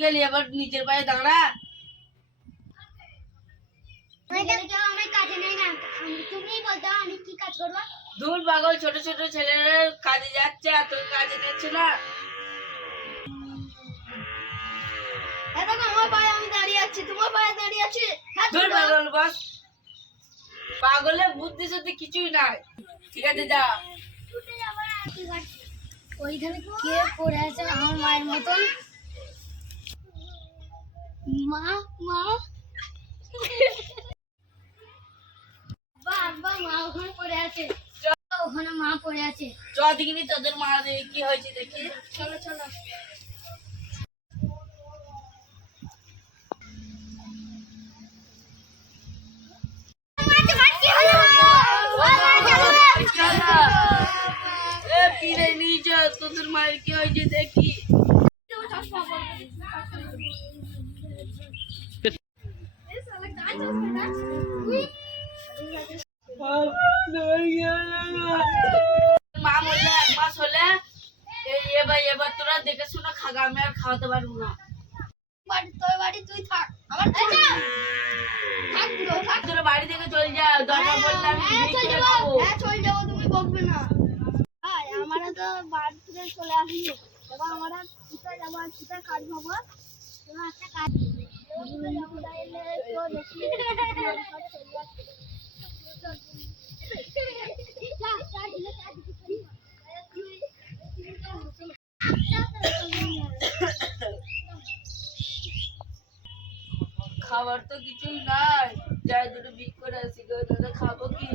গেলি এবার নিজের পায়ে দাঁড়া। দূর পাগল ছোট ছোট ছেলেরা কাজে যাচ্ছে আর তোকে কাজে না। আমার পায়ে আমি দাঁড়িয়ে আছি তোমার পায়ে দাঁড়িয়ে আছি। হ্যাঁ, দূর পাগল বস। পাগলের বুদ্ধি শুদ্ধি কিছুই নাই। ঠিক আছে যা। ওইখানে কে পড়ে আছে আমার মায়ের মতন? মা মা। বাবা মা ওখানে পড়ে আছে। ওখানে মা পড়ে আছে। চ দেখিনি তোদের দেখি কি হয়েছে দেখি। চলো চলো। তোদের মায়ের কি হয়েছে দেখি মা বললে এক মাস হলে এই এবার এবার তোরা দেখে শুনে খাগা আমি আর খাওয়াতে পারব না বাড়ি তোর বাড়ি তুই থাক আমার থাক তোরা বাড়ি থেকে চলে যা দরকার পড়লে আমি হ্যাঁ, চলে যাব। হ্যাঁ, চলে যাব, তুমি বকবে না। ভাই, আমরা তো বাড়ি থেকে চলে আসি। এবার আমরা কোথায় যাব আর কোথায় কাজ? কোনো একটা কাজ। দেখি। যা, যা, ঢিলে যা, ঢিলে করি। খাবার তো কিছুই নাই। যাই দুটো বিক করে আসি খাব কি?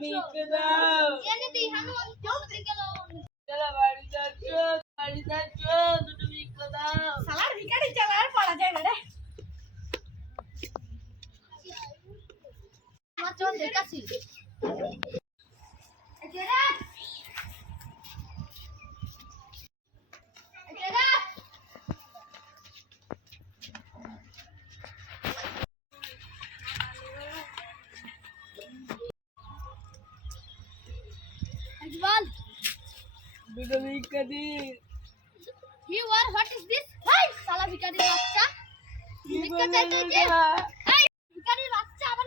বিক দাও। তোরা বাড়িতে আছো, বাড়িতে আছো, দুটো বিক দাও। শালার ভিখারি চালা পড়া যায় না রে। আমার চল দেখাচ্ছি। What is this?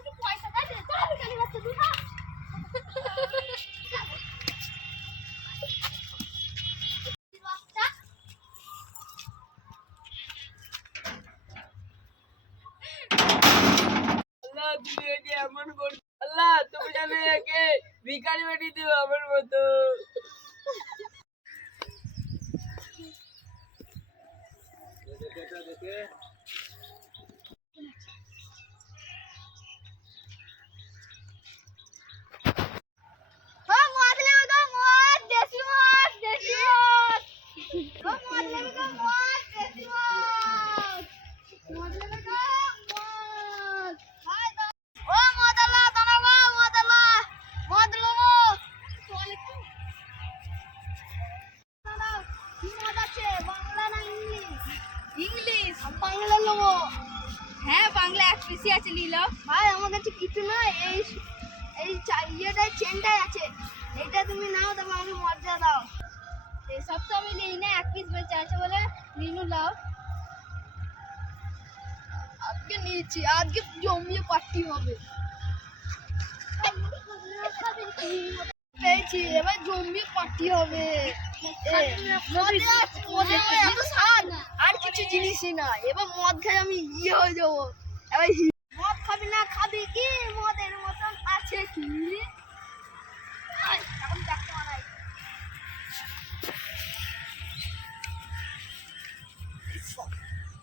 কি পয়সা দেয় রে? চল তুই খা। আল্লাহ তুমি একে এমন কর আল্লাহ তুমি জানো একে ভিখারি বেটি দিও আমার মতো ও মদ লেবে গো মদ দেশি মদ দেশি বাংলা এক পিসি আছে নিল। ভাই আমার কাছে কিছু নাই এই এই ইয়েটাই চেনটাই আছে। এটা তুমি নাও তবে আমাকে মজা দাও। এসব তো আমি নিই না এক পিস বেঁচে আছে বলে নিনু লাও আজকে নিয়েছি আজকে জমিয়ে পার্টি হবে। পেয়েছি এবার জমিয়ে পার্টি হবে। আর কিছু জিনিসই না। এবার মদ খাই আমি ইয়ে হয়ে যাব। মদ খাবি না খাবি? কি মদের মতন আছে কি? এখন বানাই।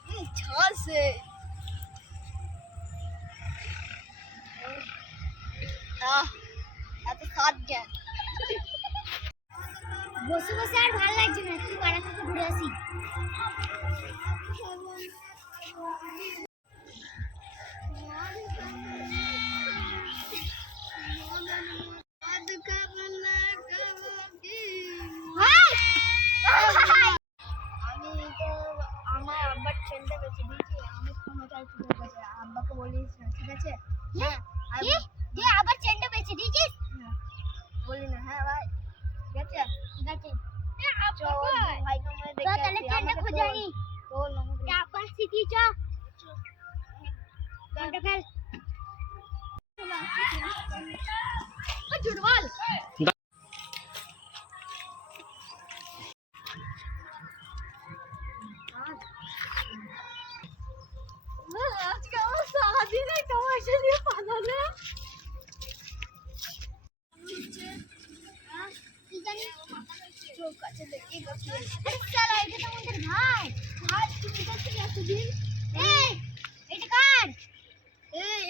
হুম, ঝালছে এত জ্ঞান। বসে বসে আর ভালো লাগছে না একটু পাড়া থেকে ঘুরে আসি। কাছে দেখি গেছে আরে চলো এটা তো আমাদের ভাই ভাই তুমি কোথা থেকে এতদিন এই এটা কার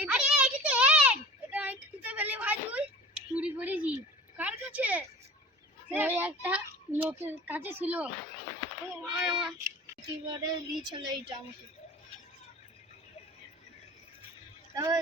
আরে এটা তো হেড এটা কোথায় পেলে ভাই তুই? চুরি করেছি। কার কাছে? ওই একটা লোকের কাছে ছিল। ও ভাই আমার এবারে দিয়েছিল এইটা আমাকে। তাহলে